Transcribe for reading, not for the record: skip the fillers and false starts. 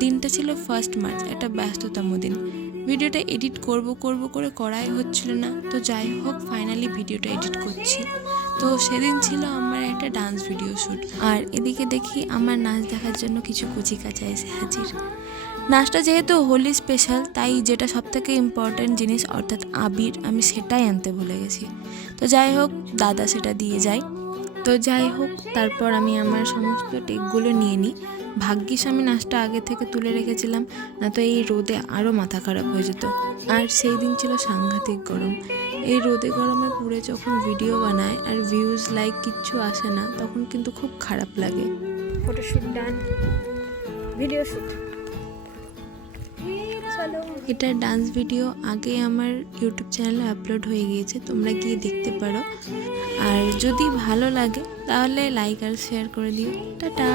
দিনটা ছিল 1 মার্চ, একটা ব্যস্ততম দিন। ভিডিওটা এডিট করব করে করাই হচ্ছিল না। তো যাই হোক, ফাইনালি ভিডিওটা এডিট করছি। তো সেদিন ছিল আমার একটা ডান্স ভিডিও শ্যুট, আর এদিকে দেখি আমার নাচ দেখার জন্য কিছু কচিকাঁচা এসে হাজির। নাচটা যেহেতু হোলি স্পেশাল, তাই যেটা সবথেকে ইম্পর্ট্যান্ট জিনিস অর্থাৎ আবির, আমি সেটাই আনতে ভুলে গেছি। তো যাই হোক, দাদা সেটা দিয়ে যায়। তারপর আমি আমার সমস্ত টেকগুলো নিয়ে নিই। ভাগ্যিস আমি নাচটা আগে থেকে তুলে রেখেছিলাম, না তো এই রোদে আরও মাথা খারাপ হয়ে যেত। আর সেই দিন ছিল সাংঘাতিক গরম। এই রোদে গরমে পুড়ে যখন ভিডিও বানায় আর ভিউজ লাইক কিচ্ছু আসে না, তখন কিন্তু খুব খারাপ লাগে। ফটোশুট ডান, ভিডিও শুট। এটা ডান্স ভিডিও আগে আমার ইউটিউব চ্যানেলে আপলোড হয়ে গিয়েছে, তোমরা গিয়ে দেখতে পারো। আর যদি ভালো লাগে তাহলে লাইক আর শেয়ার করে দিও। টাটা।